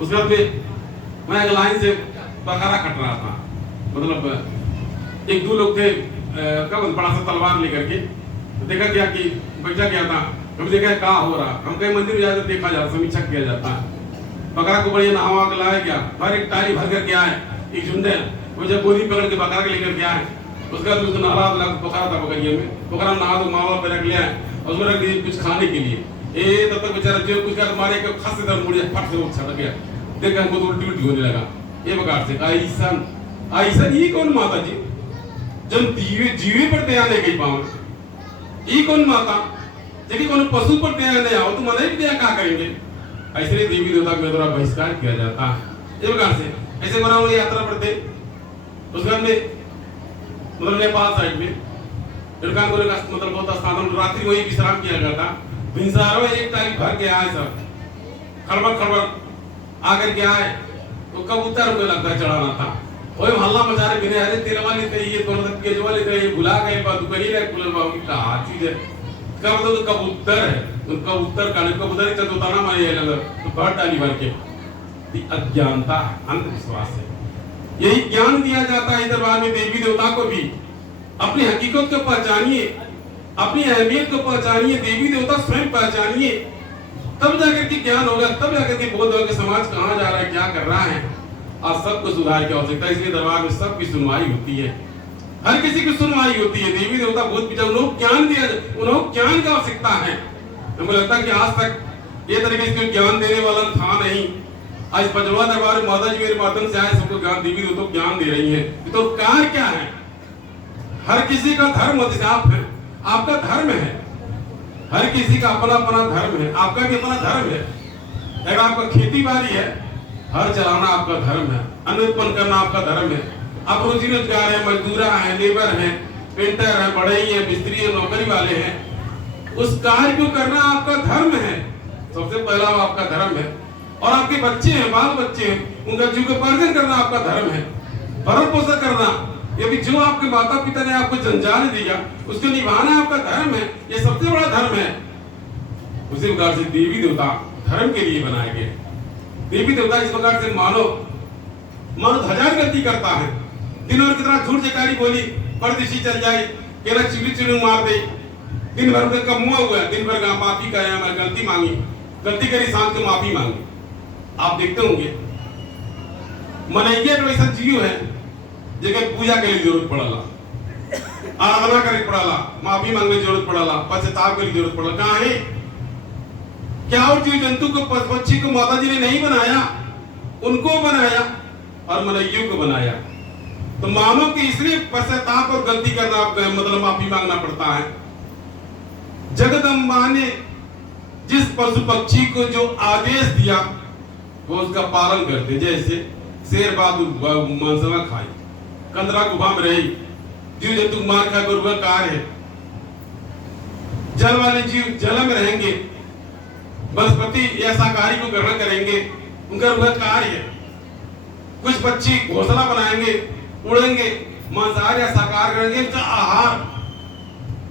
उसके बाद मैं एक लाइन से बकरा कट रहा था, मतलब एक दो लोग थे कब बड़ा सा तलवार लेकर के, तो देखा क्या कि बैठा गया था, हम देखा क्या हो रहा, हम कहीं मंदिर में जाकर देखा जाता, समीक्षा किया जाता है। बकरा को बढ़िया नहावा के लाया गया, हर एक टाली भर कर के आए, एक झुंडे वो जब बोली पकड़ के बकरा के लेकर के आए, उसके बाद उसको नहला बकरा था बकरिया में, बकरा नहा तो माँ बाप पे रख लिया है और उसमें रख दिए कुछ खाने के लिए। तब तक बेचारा जो कुछ कर मारे के खस से मुड़िया फट से वो छट गया, देखा हमको तो उल्टी उल्टी होने लगा। ये बकार से ऐसा ये कौन माता जी जब जीवे पर ध्यान नहीं गई पाओ, ये कौन माता जबकि कौन पशु पर ध्यान नहीं आओ तो मन ही क्या करेंगे। ऐसे देवी देवता के द्वारा बहिष्कार किया जाता है। ये प्रकार से ऐसे बना हुआ यात्रा पर थे, उसके बाद में मतलब नेपाल साइड में मतलब बहुत स्थान रात्रि वही विश्राम किया गया था। भिनसार में एक तारीख भर के आए सब खड़बड़ आकर के आए तो कबूतर में लगता चढ़ाना था, वही हल्ला मचा रहे बिना, अरे तेरे वाले थे ये दोनों तक के वाले थे, ये भुला गए दुकानी रहे कुलर बाबू का हाथ चीज है क्या मतलब तो कबूतर है, उनका उत्तर का कबूतर ही चतुताना मारे ये लगा तो भर डाली भर के अज्ञानता अंधविश्वास है। यही ज्ञान दिया जाता है इधर बाद में देवी देवता को भी, अपनी हकीकत को पहचानिए, अपनी अहमियत को पहचानिए, देवी देवता स्वयं पहचानिए, तब जाकर के ज्ञान होगा, तब जाकर के बोध होगा कि समाज कहाँ जा रहा है, क्या कर रहा है और सबको सुधार की आवश्यकता है। इसलिए दरबार में सबकी सुनवाई होती है, हर किसी की सुनवाई होती है। देवी देवता भूत पिता उन्हें ज्ञान दिया, उन्हें ज्ञान की आवश्यकता है। हमको लगता है कि आज तक ये तरीके से ज्ञान देने वाला था नहीं। आज पंचवा दरबार में माता जी मेरे माध्यम से आए, सबको ज्ञान देवी देवता ज्ञान दे रही है। तो कार्य क्या है, हर किसी का धर्म आप है, आपका धर्म है, हर किसी का अपना अपना धर्म है, आपका भी अपना धर्म है। अगर आपका खेती बाड़ी है, हर चलाना आपका धर्म है, अन्न उत्पन्न करना आपका धर्म है। आप रोजी रोजगार है, मजदूरा है, लेबर है, पेंटर है, बढ़ई है, मिस्त्री है, नौकरी वाले हैं, उस कार्य को करना आपका धर्म है। सबसे पहला आपका धर्म है। और आपके बच्चे हैं, बाल बच्चे हैं, उनका जीव को पालन करना आपका धर्म है, भरण पोषण करना, ये भी जो आपके माता पिता ने आपको जंजाल दिया उसको निभाना आपका धर्म है। ये सबसे बड़ा धर्म है। उसी प्रकार से देवी देवता धर्म के लिए बनाए गए। देवी देवता इस प्रकार से मानो हजार गलती करता है, दिन भर कितना झूठ जकारी बोली, परदेशी चल जाए, केला चिड़ी चिड़ी मार दे, दिन भर का कमुआ हुआ, दिन भर का माफी का मैं गलती मांगी, गलती करी शाम को माफी मांगी। आप देखते होंगे मनैया तो ऐसा जीव है जगह पूजा के लिए जरूरत पड़ला, आराधना करे पड़ला, माफी मांगने की जरूरत पड़ला, पश्चाताप के लिए जरूरत पड़ला। कहाँ है? क्या और जीव जंतु को पक्षी को माता जी ने नहीं बनाया, उनको बनाया और मनैयों को बनाया। तो मानो कि इसलिए पश्चाताप और गलती करना मतलब माफी मांगना पड़ता है। जगदम्बा ने जिस पशु पक्षी को जो आदेश दिया वो उसका पालन करते, जैसे शेर बहादुर मांसवा खाई, कंदरा गुफा में रही, जीव जंतु मार खा कर कार्य है। जल वाले जीव जल में रहेंगे, वनस्पति या शाकाहारी को ग्रहण करेंगे, उनका वह कार्य है। कुछ पक्षी घोंसला बनाएंगे, उड़ेंगे, मांसाहार या शाकाहार करेंगे, उनका आहार,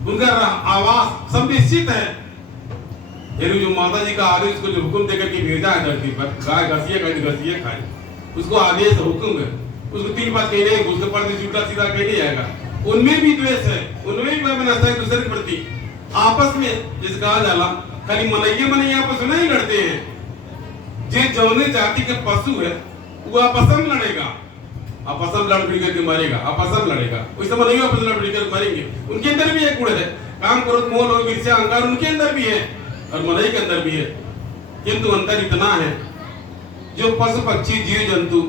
उनका आवास सब निश्चित है। यानी जो माता जी का आदेश को जो हुक्म देकर के भेजा है धरती पर, गाय घसिए खाए, उसको आदेश हुक्म है, उसको तीन बात कहने हैं, उसके प्रति उल्टा सीधा कहने जाएगा। उनमें भी द्वेष है, उनमें भी मनसा है दूसरे के प्रति। आपस में जिस कहा जाला खाली मनैया आपस में नहीं लड़ते हैं। जिस जौने जाति के पशु है वो आपस में लड़ेगा, आपस में लड़ भिड़ करके मरेगा, आपस में लड़ेगा, वैसे मनैया आपस में लड़ भिड़ कर मरेंगे। उनके अंदर भी एक गुण है, काम क्रोध मोह लोभ ईर्ष्या अहंकार उनके अंदर भी है और मनई के अंदर भी है। किंतु अंतर इतना है, जो पशु पक्षी जीव जंतु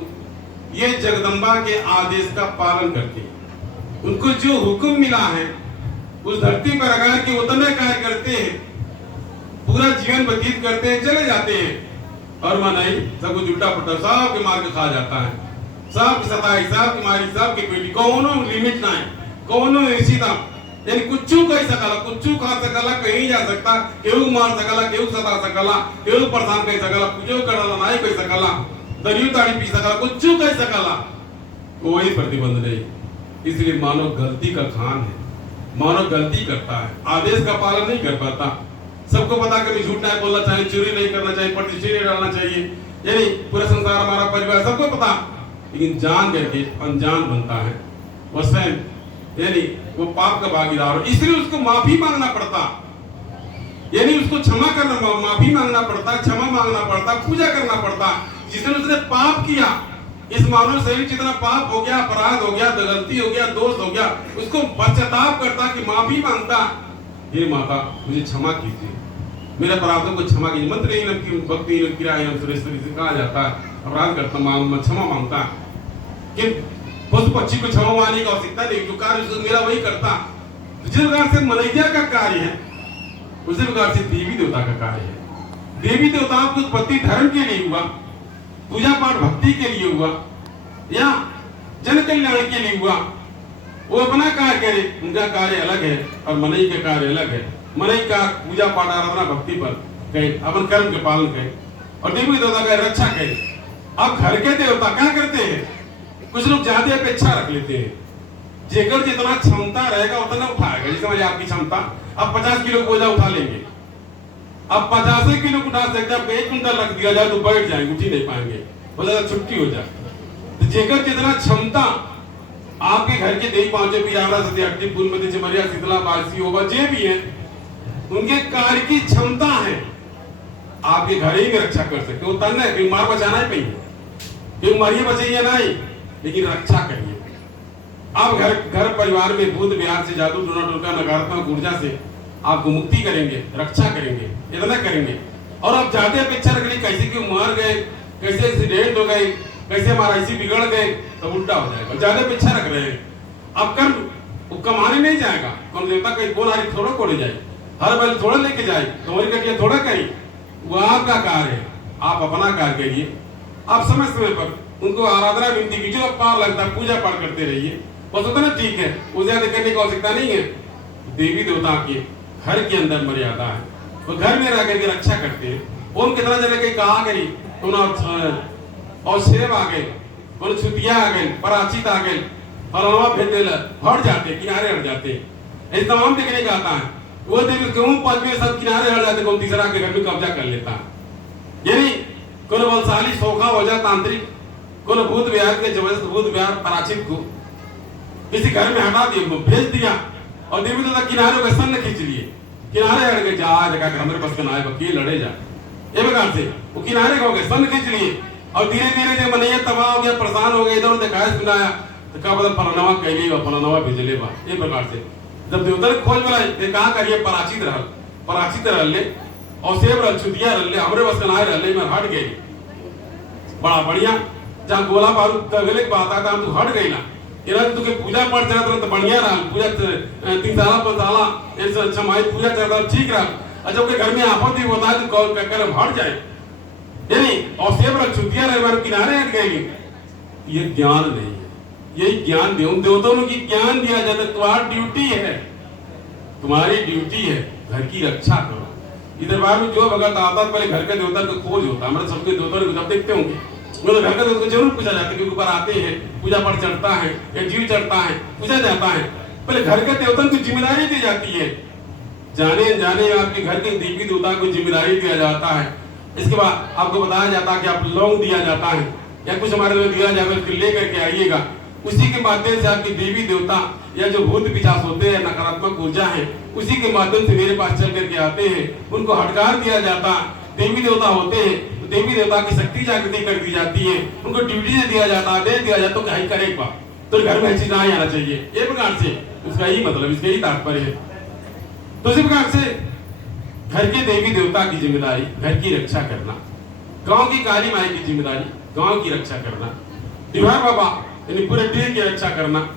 ये जगदम्बा के आदेश का पालन करते हैं। उनको जो हुक्म मिला है उस धरती पर अगर के उतने कार्य करते हैं, पूरा जीवन व्यतीत करते हैं, चले जाते हैं। और मनई सब कुछ उल्टा पुल्टा सब के मार के खा जाता है, सब की सताई, सब की मारी, सब की पीटी, कोनो लिमिट ना है, कोनो निश्चित यानी कुछ कह सकला, कुछ खा सकला, कहीं जा सकता, केहू मार सकला, केहू सता सकला, केहू परेशान कर सकला, पूजो करला नहीं कर सकला, दरियो ताड़ी पी सकला, कुछ कह सकला, कोई प्रतिबंध नहीं। इसलिए मानव गलती का खान है, मानव गलती करता है, आदेश का पालन नहीं कर पाता। सबको पता कि झूठ नहीं बोलना चाहिए, चोरी नहीं करना चाहिए, प्रतिष्ठा नहीं डालना चाहिए, यानी पूरा संसार हमारा परिवार सबको पता, लेकिन जान करके अनजान बनता है वो स्वयं, यानी वो पाप का भागीदार हो, इसलिए उसको माफी मांगना पड़ता, यानी उसको क्षमा करना, माफी मांगना पड़ता, क्षमा मांगना पड़ता, पूजा करना पड़ता। जिसने उसने पाप किया, इस मानव शरीर जितना पाप हो गया, अपराध हो गया, गलती हो गया, दोष हो गया, उसको पश्चाताप करता कि माफी मांगता, हे माता मुझे क्षमा कीजिए, मेरे अपराधों को क्षमा कीजिए। मंत्रहीन की भक्तिहीन क्रियाहीन सुरेश्वरी से कहा जाता है, अपराध करता क्षमा मांगता, कि पशु पक्षी को क्षमा मांगने की आवश्यकता नहीं, जो कार्य मेरा वही करता। जिस प्रकार से मनैया का कार्य है, उसी प्रकार से देवी देवता का कार्य है। देवी देवताओं की उत्पत्ति धर्म के लिए हुआ, पूजा पाठ भक्ति के लिए हुआ, या जन कल्याण के लिए हुआ। वो अपना कार्य करे, उनका कार्य अलग है और मनई का कार्य अलग है। मनई का पूजा पाठ आराधना भक्ति पर कहे, अपन कर्म के पालन कहे, और देवी देवता का रक्षा कहे। अब घर के देवता क्या करते हैं, कुछ लोग ज्यादा अपेक्षा रख लेते हैं, जेकर जितना क्षमता रहेगा उतना उठाएगा। जैसे हमारी आपकी क्षमता, अब 50 किलो बोझा उठा लेंगे, अब 50 किलो उठा सकते हैं, 1 कुंटल रख दिया जाए तो बैठ जाएंगे, उठी नहीं पाएंगे, हो जाता छुट्टी हो जाए। तो जेकर जितना क्षमता, आपके घर के देवी पांचों पिरावरा सती हट्टी पूर्णमती चिमरिया शीतला बासी होगा, जे भी है उनके कार्य की क्षमता है, आपके घर ही में रक्षा कर सकते हो। तन है कि मार बचाना ही चाहिए, क्योंकि मारिए बचाइए नहीं, लेकिन रक्षा करिए। आप घर परिवार में भूत व्याध से, जादू टोना टोलका नकारात्मक ऊर्जा से आपको मुक्ति करेंगे, रक्षा करेंगे, इतना करेंगे। और आप ज्यादा अपेक्षा रख ली, कैसे क्यों मार गए, कैसे एक्सीडेंट हो गए, कैसे हमारा ऐसी बिगड़ गए, तो उल्टा हो जाएगा। ज्यादा अपेक्षा रख रहे हैं, अब कर्म वो कमाने नहीं जाएगा, कौन देवता कहीं कौन हारी थोड़ा कोड़े जाए, हर बल थोड़ा लेके जाए, तुम्हारी कटिया थोड़ा करी, वो आपका कार्य है। आप अपना कार्य करिए, आप समय समय पर उनको आराधना विनती कीजिए, जो पार लगता है पूजा पाठ करते रहिए, बस उतना ठीक है, वो ज्यादा करने की आवश्यकता नहीं है। देवी देवता के घर के अंदर मर्यादा है, वो घर में रह करके रक्षा करते हैं। ओम कितना जगह कहीं कहा गई और सेब आ गए, छुतिया आ गए, पराचित आ गए, फलनवा भेज दे, हट जाते, किनारे हट जाते, ऐसे तमाम देखने का आता है। वो देवी क्यों पांचवें सब किनारे हट जाते, कौन तीसरा के घर में कब्जा कर लेता है। यानी कोई बलशाली सोखा हो जाए तांत्रिक, कोई भूत विहार के जबरदस्त भूत विहार पराचित को किसी घर में हटा दिया, भेज दिया, और देवी देवता किनारे होकर सन खींच लिए, किनारे हट गए, जा जगह हमारे पास बनाए वकील लड़े जा, ये प्रकार से वो किनारे हो गए, सन खींच लिए, और धीरे धीरे जब मनैया तबाह हो गया, परेशान हो गए, इधर उधर दिखाया सुनाया, तो क्या पता फलनवा कैली बा, फलनवा भेजले बा, ये प्रकार से जब देवता ने खोज बनाई, ये कहा करिए पराचित रह ले, और सेब रह छुतिया रह ले, हमरे बस बनाए रह ले, मैं हट गई, बड़ा बढ़िया, जहाँ गोला बारूद तगले बात आता हम तू हट गई ना, इधर तुके पूजा पाठ चलत रहा तो बढ़िया रहा, पूजा 3 साल 5 साल ऐसे अच्छा माई पूजा चलता ठीक रहा, अच्छा के घर में आफत ही होता है तो कॉल कर हट जाए, यानी और सेब रख छुट्टियां रहे बार किनारे हट गएगी। ये ज्ञान नहीं है, यही ज्ञान देवताओं की ज्ञान दिया जाता है, तुम्हारी ड्यूटी है, तुम्हारी ड्यूटी है घर की रक्षा करो। इधर बार में जो भगत आता है पहले घर के देवता को खोज होता है, हमारे सबके देवता को जब देखते होंगे मतलब घर का देवता को जरूर पूछा जाता है, क्योंकि ऊपर आते हैं पूजा पाठ चढ़ता है या जीव चढ़ता है पूछा जाता है, पहले घर के देवता को जिम्मेदारी दी जाती है, जाने जाने आपके घर के देवी देवता को जिम्मेदारी दिया जाता है। इसके बाद आपको बताया जाता है कि आप लौंग दिया जाता है या कुछ हमारे लिए दिया जाता है, उसको लेकर के आइएगा, उसी के माध्यम से आपके देवी देवता या जो भूत पिशाच होते हैं नकारात्मक ऊर्जा है उसी के माध्यम से मेरे पास चल करके आते हैं, उनको हटकार दिया जाता, देवी देवता होते हैं तो देवी देवता की शक्ति जागृति कर दी जाती है, उनको ड्यूटी से दिया जाता है, दे दिया जाता तो कहीं करेगा तो घर में चीज नहीं आना चाहिए, ये प्रकार से उसका ही मतलब इसका ही तात्पर्य है। तो इसी प्रकार से घर के देवी देवता की जिम्मेदारी घर की रक्षा करना, गांव की काली माई की जिम्मेदारी गांव की रक्षा करना, दीवार बाबा यानी पूरे देश की रक्षा करना।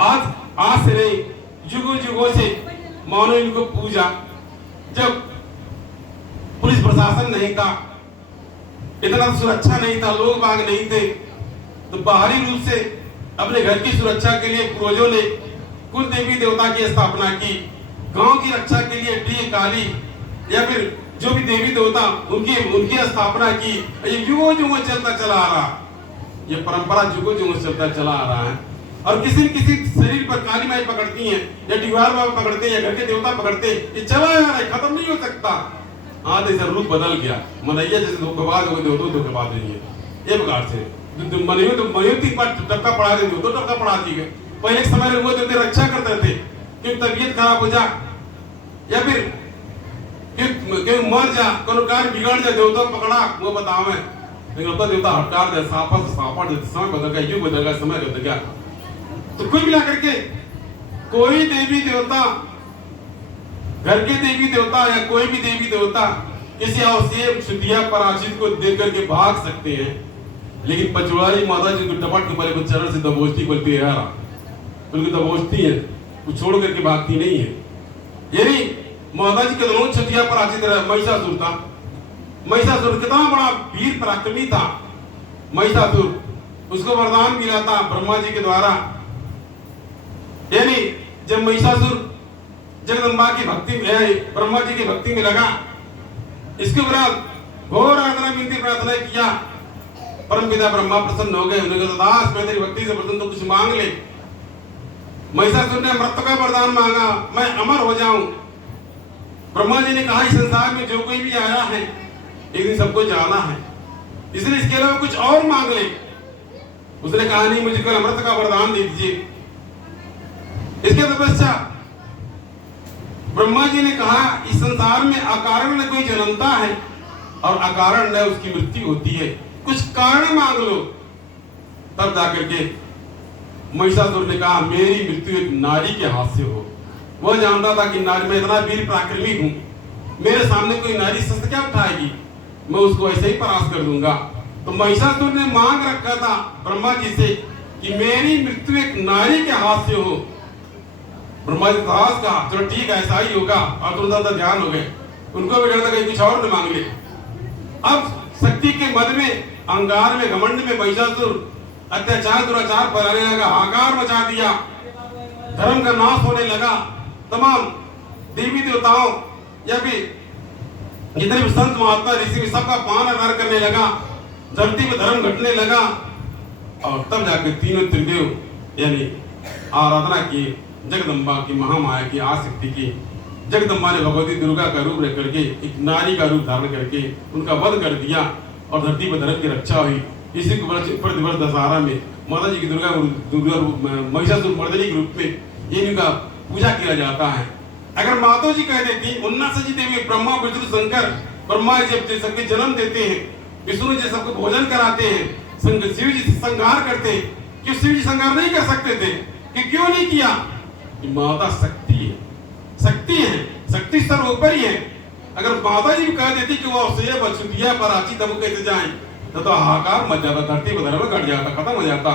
आज से नहीं युगों युगों से मानो इनको पूजा, जब पुलिस प्रशासन नहीं था, इतना सुरक्षा नहीं था, लोग बाग नहीं थे, तो बाहरी रूप से अपने घर की सुरक्षा के लिए पूर्वजों ने कुल देवी देवता की स्थापना की, गांव की रक्षा के लिए डी काली या फिर जो भी देवी देवता उनकी स्थापना की। ये युगों युगों चलता चला आ रहा, ये परंपरा युगों युगों चलता चला आ रहा है। और किसी न किसी शरीर पर काली माई पकड़ती हैं या दीवार बाबा पकड़ते हैं या घर के देवता पकड़ते हैं, ये चला आ रहा है, खत्म नहीं हो सकता। हाँ तो रूप बदल गया। मनैया जैसे धोखेबाज हो गए, दो धोखेबाज नहीं है ये प्रकार से। मनैया तो मयूती पर टपका पढ़ा रहे थे, दो टपका पढ़ा दी गए। पहले के समय में वो देते रक्षा करते थे कि तबीयत खराब हो जा या फिर कि मर जा, कोनो कार्य बिगड़ जाए, देवता पकड़ा वो बतावे। लेकिन अब तो देवता हटकार दे, सापा से सापा दे, समय बदल गया, युग बदल गया, समय बदल गया। तो कुल मिला करके कोई देवी देवता, घर के देवी देवता या कोई भी देवी देवता किसी अवश्य शुद्धिया पराजित को देख करके भाग सकते हैं, लेकिन पचवाड़ी माता जी को टपट के पहले को चरण से दबोचती बोलती है यार, उनको दबोचती है, कुछ छोड़ करके भागती नहीं है। यही माता जी के दोनों छठिया पराजित रहा। महिषासुर था, महिषासुर कितना बड़ा वीर पराक्रमी था महिषासुर, उसको वरदान मिला था ब्रह्मा जी के द्वारा। यानी जब महिषासुर जगदम्बा की भक्ति में, ब्रह्मा जी की भक्ति में लगा, इसके उपरांत घोर आराधना विनती प्रार्थना किया, परमपिता ब्रह्मा प्रसन्न हो गए। उन्होंने कहा दास मैं तेरी भक्ति से प्रसन्न, तो कुछ मांग ले। महिषासुर ने अमृत का वरदान मांगा, मैं अमर हो जाऊं। ब्रह्मा जी ने कहा इस संसार में जो कोई भी आया है एक दिन सबको जाना है, इसलिए इसके अलावा कुछ और मांग ले। उसने कहा नहीं, मुझे कल अमृत का वरदान दे दीजिए। इसके तपस्या ब्रह्मा जी ने कहा इस संसार में अकारण न कोई जन्मता है और अकारण न उसकी मृत्यु होती है, कुछ कारण मांग लो। तब जाकर के महिषासुर ने कहा मेरी मृत्यु एक नारी के हाथ से हो। वह जानता था कि नारी, मैं इतना वीर पराक्रमी हूं, मेरे सामने कोई नारी शस्त्र क्या उठाएगी, मैं उसको ऐसे ही परास्त कर दूंगा। तो महिषासुर ने मांग रखा था ब्रह्मा जी से कि मेरी मृत्यु एक नारी के हाथ से हो। ब्रह्मा जी साहस कहा चलो ठीक है ऐसा ही होगा, और तुरंत ध्यान हो गए। उनको भी डर था कहीं कुछ और न मांग ले। अब शक्ति के मद में, अहंकार में, घमंड में महिषासुर अत्याचार दुराचार फैलाने लगा, हाहाकार मचा दिया, धर्म का नाश होने लगा। तमाम देवी देवताओं या फिर जितने भी संत महात्मा ऋषि सबका पान आधार करने लगा, धरती में धर्म घटने लगा। और तब जाकर तीनों त्रिदेव यानी आराधना की जगदम्बा की, महामाया की, आशक्ति की। जगदम्बा ने भगवती दुर्गा का रूप रख करके एक नारी का रूप धारण करके उनका वध कर दिया और धरती पर धर्म की रक्षा हुई। इसी प्रतिवर्ष दशहरा में माता जी की दुर्गा रूप महिषासुर मर्दनी के रूप में इनका पूजा किया जाता है। अगर माता जी कह देती 79 देवी ब्रह्मा विष्णु शंकर, ब्रह्मा जी सबके जन्म देते हैं, विष्णु जी सबको भोजन कराते हैं, शिव जी संहार करते हैं, क्यों शिव जी संहार नहीं कर सकते थे? कि क्यों नहीं किया? कि माता शक्ति है, शक्ति है, शक्ति सर्वोपरि है। अगर माता जी कह देती कि वो अवश्य बचुतिया पर आची तब कैसे जाए तो हाहाकार मच जाता, धरती पर धर्म घट जाता, खत्म हो जाता।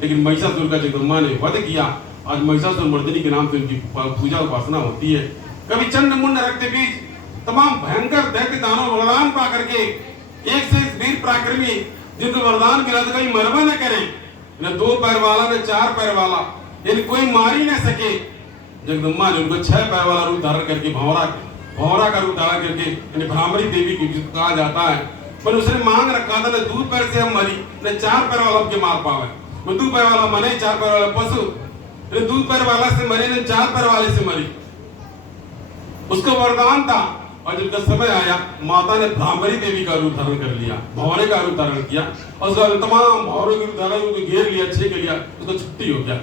लेकिन महिषासुर का जगदम्बा ने वध किया। आज महिषासुर मर्दिनी के नाम से उनकी पूजा उपासना होती है। कभी चंड मुंड रक्त बीज तमाम भयंकर दैत्य दानव वरदान पा करके एक से वीर पराक्रमी जिनको वरदान मिला तो कहीं मरवा न करें, न 2 पैर वाला न 4 पैर वाला, यदि कोई मार ही न सके। जगदम्बा ने उनको 6 पैर वाला रूप धारण करके भौरा का रूप धारण करके यानी भ्रामरी देवी की कहा जाता है। पर उसने मांग रखा था न 2 पैर से हम मरी न 4 पैर वाला के मार पावे। वो 2 पैर वाला मरे, 4 पैर वाला पशु, 2 पैर वाला से मरी न 4 पैर वाले से मरी। उसको वरदान था। और जब समय आया माता ने भ्रामरी देवी का रूप धारण कर लिया, भौरे का रूप धारण किया और उसका तमाम भौरों के रूप धारण उनको घेर लिया, छेक लिया, उसको छुट्टी हो गया।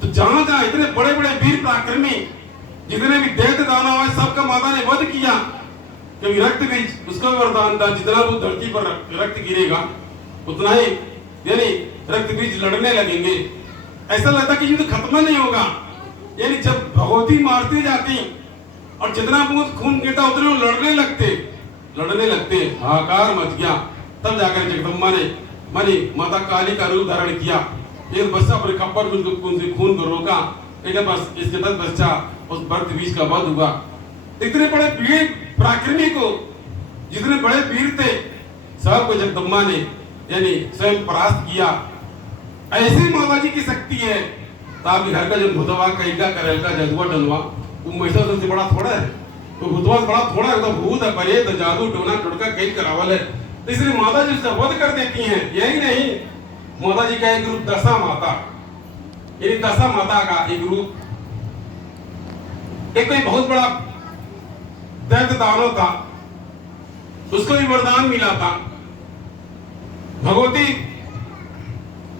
तो जहां जहां इतने बड़े बड़े वीर पराक्रमी जितने भी दैत्य दानव है सबका माता ने वध किया। कभी रक्त बीज उसका वरदान था, जितना वो धरती पर रक्त गिरेगा उतना ही यानी रक्त बीज लड़ने लगेंगे। ऐसा लगता कि युद्ध खत्म नहीं होगा। यानी जब भगवती मारती जाती और जितना खून गिरता उतने वो लड़ने लगते, हाहाकार मच गया। तब जाकर जगदम्बा ने मानी माता काली का रूप धारण किया। एक बच्चा अपने खप्पर में खून को रोका, लेकिन बस इसके तत्पश्चात उस भक्त बीज का वध हुआ। इतने बड़े वीर पराक्रमी को, जितने बड़े वीर थे, सबको जगदम्बा ने यानी स्वयं परास्त किया। ऐसी माता जी की शक्ति है। तो आपके घर का जो भूतवा कईका करेल का जदुआ डलवा वो महिषासुर से बड़ा थोड़ा है, तो भूतवा बड़ा थोड़ा है, तो भूत है, प्रेत, जादू टोना टुटका कई करावल है। तो इसलिए माता जी उसका वध कर देती हैं। यही नहीं, माता जी का एक रूप दशा माता, यानी दशा माता का एक रूप। एक कोई बहुत बड़ा दैत्य दानव था, उसको भी वरदान मिला था। भगवती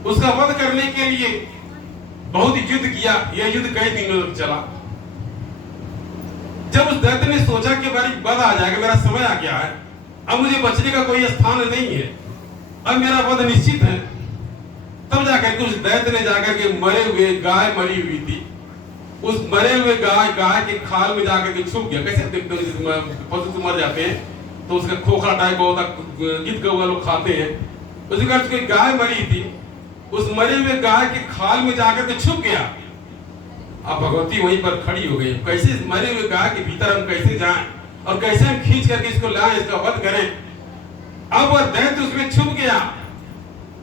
उसका वध करने के लिए बहुत युद्ध किया। यह युद्ध कई दिनों तक चला। जब उस दैत्य ने सोचा कि मेरी वध आ जाएगा, मेरा समय आ गया है, अब मुझे बचने का कोई स्थान नहीं है, अब मेरा वध निश्चित है, तब जाकर के उस दैत्य ने जाकर के मरे हुए गाय मरी हुई थी, उस मरे हुए गाय के खाल में जाकर के छुप गया। कैसे देखते हो पशु तो मर जाते हैं तो उसका खोखला टाइप का होता, गिद्ध कौवा लोग खाते हैं, उसी कारण कोई गाय मरी थी, उस मरे हुए गाय के खाल में जाकर के छुप गया। अब भगवती वहीं पर खड़ी हो गई। कैसे मरे हुए गाय के भीतर हम कैसे जाएं और कैसे हम खींच करके इसको लाएं, इसका वध करें। अब वह दैत्य उसमें छुप गया।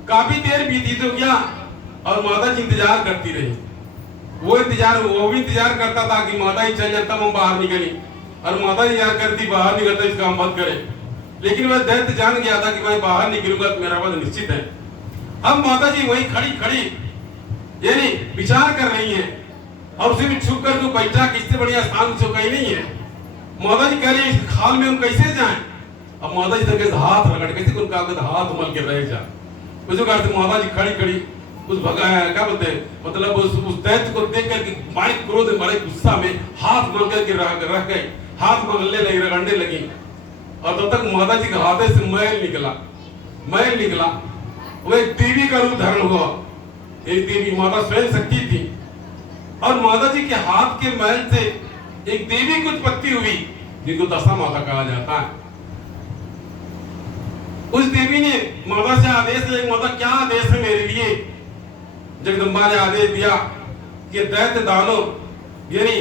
काफी देर बीती तो गया और माता जी इंतजार करती रही। वो भी इंतजार करता था कि माता जी चल जाए तब हम बाहर निकली, और माता जी याद करती बाहर निकलता इसका हम वध करें। लेकिन वह दैत्य जान गया था कि मैं बाहर निकलूंगा तो मेरा वध निश्चित है। अब माता जी वहीं खड़ी यानी विचार कर रही है, और उसे भी छुप कर जो बैठा कि इससे बढ़िया स्थान जो कहीं नहीं है। माता जी कह रही है इस खाल में हम कैसे जाएं। अब माता जी तक हाथ रगड़, कैसे उनका हाथ मल के रह जा। उसी कारण से माता जी खड़ी उस क्या बोलते हैं, मतलब उस दैत्य को देख करके बड़े क्रोध में, बड़े गुस्सा में हाथ मल करके रह गए, हाथ मलने लगी, रगड़ने लगी। और तब तक माता जी के हाथे से मैल निकला। वो एक देवी का रूप धारण हुआ। एक देवी माता स्वयं शक्ति थी, और माता जी के हाथ के मैल से एक देवी की उत्पत्ति हुई, जिनको दशा माता कहा जाता है। उस देवी ने माता से आदेश लिया, माता क्या आदेश है मेरे लिए। जगदम्बा ने आदेश दिया कि दैत्य दानव यानी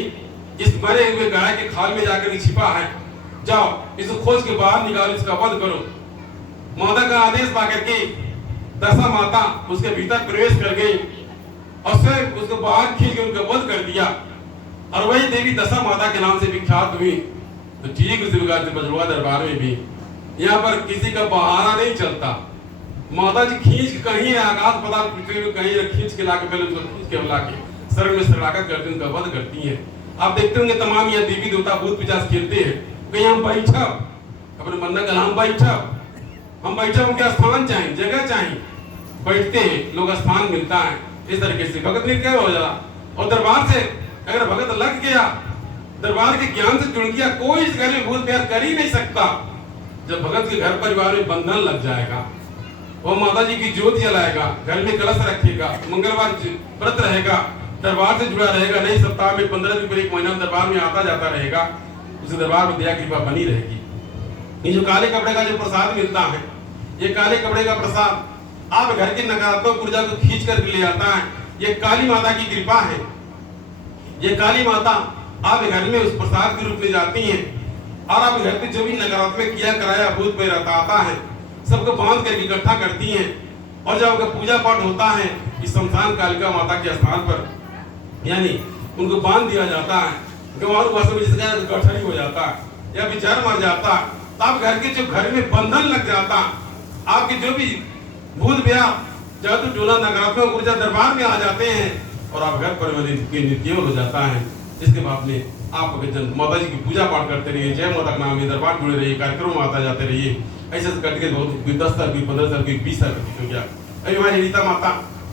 इस मरे हुए गाय के खाल में जाकर छिपा है, जाओ इसको खोज के बाहर निकालो, इसका वध करो। माता का आदेश पाकर के दशा माता उसके भीतर प्रवेश कर गई और स्वयं उसको बाहर खींच के उनका वध कर दिया। और वही देवी दशा माता के नाम से विख्यात हुई। तो ठीक उसी प्रकार से बजरवा दरबार में भी यहाँ पर किसी का बहाना नहीं चलता। माता जी खींच के कहीं आकाश पताल पृथ्वी में कहीं खींच के लाके पहले उसको खींच के लाके शरण में शरणागत करती, उनका वध करती हैं। आप देखते होंगे तमाम यहाँ देवी देवता भूत पिशाच खेलते हैं, कहीं हम बैठा अपने मन का हम बैठा उनके स्थान चाहिए, जगह चाहिए, बैठते हैं लोग, स्थान मिलता है। इस तरीके से भगत निर्भय हो जाला। और दरबार से अगर भगत लग गया, दरबार के ज्ञान से जुड़ गया, कोई इस घर में भूत प्यार कर ही नहीं सकता। जब भगत के घर परिवार में बंधन लग जाएगा, वो माता जी की ज्योत जलाएगा, घर में कलश रखेगा, मंगलवार व्रत रहेगा, दरबार से जुड़ा रहेगा, नहीं सप्ताह में 15 दिन पर 1 महीना दरबार में आता जाता रहेगा, उस दरबार में दया कृपा बनी रहेगी। ये जो काले कपड़े का जो प्रसाद मिलता है, ये काले कपड़े का प्रसाद आप घर की नकारात्मक ऊर्जा को खींच कर ले आता है। ये काली माता की कृपा है। ये काली माता आप घर में उस प्रसाद के रूप में जाती हैं, और आप घर पे जो भी नकारात्मक किया कराया भूत पे रहता आता है, सबको बांध करके इकट्ठा करती हैं। और जब उनका पूजा पाठ होता है इस शमशान कालिका माता के स्थान पर, यानी उनको बांध दिया जाता है, गंवारू भाषा में जिसका गठरी हो जाता है या विचार मर जाता है, तो आप घर के जो घर में बंधन लग जाता, आपके जो भी भूत व्याह जादू टोना नकारात्मक ऊर्जा दरबार में आ जाते हैं, और आप घर पर केवल हो जाता है। इसके बाद में आप माता जी की पूजा पाठ करते रहिए, जय माता के नाम में दरबार जुड़े रहिए, कार्यक्रम में आता जाते रहिए। ऐसे करके बहुत 10 साल की 15 साल की 20 साल की हो गया। अभी हमारी रीता माता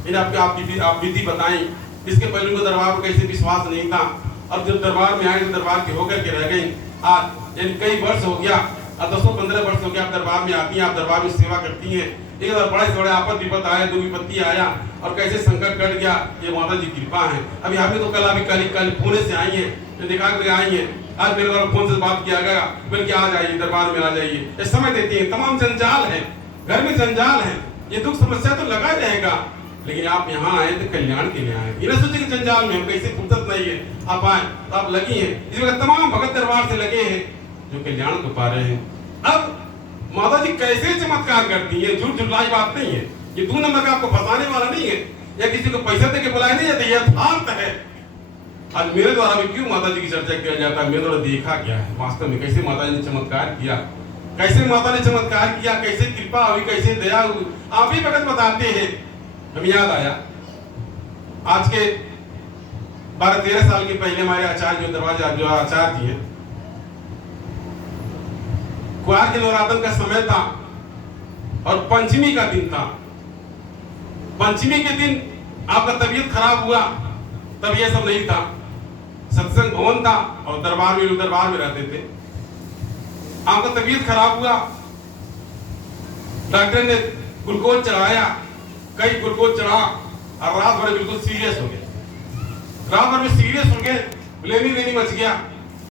इन आप विधि बताई। इसके पहले उनको दरबार पर कैसे विश्वास नहीं था, अब जब दरबार में आए तो दरबार के होकर के रह गई। आज यानी कई वर्ष हो गया, अब 10-15 वर्ष हो गया, आप दरबार में आती हैं, आप दरबार में सेवा करती हैं। एक बार बड़े से बड़े आपद विपद आया, दो विपत्ति आया और कैसे संकट कट गया, ये माता जी कृपा है। अभी हमें तो कल पुणे से आई है, दिखा कर आई है। आज मेरे द्वारा फोन से बात किया गया, बल्कि आ जाइए दरबार में आ जाइए, ये समय देती है। तमाम जंजाल है, घर में जंजाल है, ये दुख समस्या तो लगा रहेगा, लेकिन आप यहाँ आए तो कल्याण के लिए आए। ये ना सोचे कि जंजाल में कैसे फुर्सत नहीं है, आप आए तो आप लगी हैं। इस वक्त तमाम भगत दरबार से लगे हैं जो कल्याण को पा रहे हैं। अब माता जी कैसे चमत्कार करती है, झूठ झुटलाई बात नहीं है, ये 2 नंबर का आपको फंसाने वाला नहीं है, या किसी को पैसा दे के बुलाए नहीं जाते, यथार्थ है। आज मेरे द्वारा भी क्यों माता जी की चर्चा किया जाता है, मेरे द्वारा देखा गया है वास्तव में कैसे माता जी ने चमत्कार किया, कैसे माता ने चमत्कार किया, कैसे कृपा हुई, कैसे दया हुई, आप ही भगत बताते हैं। हमें याद आया आज के 12-13 साल के पहले हमारे आचार्य जो दरवाजा जो आचार्य जी हैं, कुआर के नवरातन का समय था और पंचमी का दिन था। पंचमी के दिन आपका तबीयत खराब हुआ, तब यह सब नहीं था। सत्संग भवन था और दरबार में, लोग दरबार में रहते थे। आपका तबीयत खराब हुआ, डॉक्टर ने ग्लूकोज चढ़ाया, कई ग्लूकोज चढ़ा और रात भर बिल्कुल सीरियस हो गए। रात भर में सीरियस हो गए, लेनी देनी मच गया।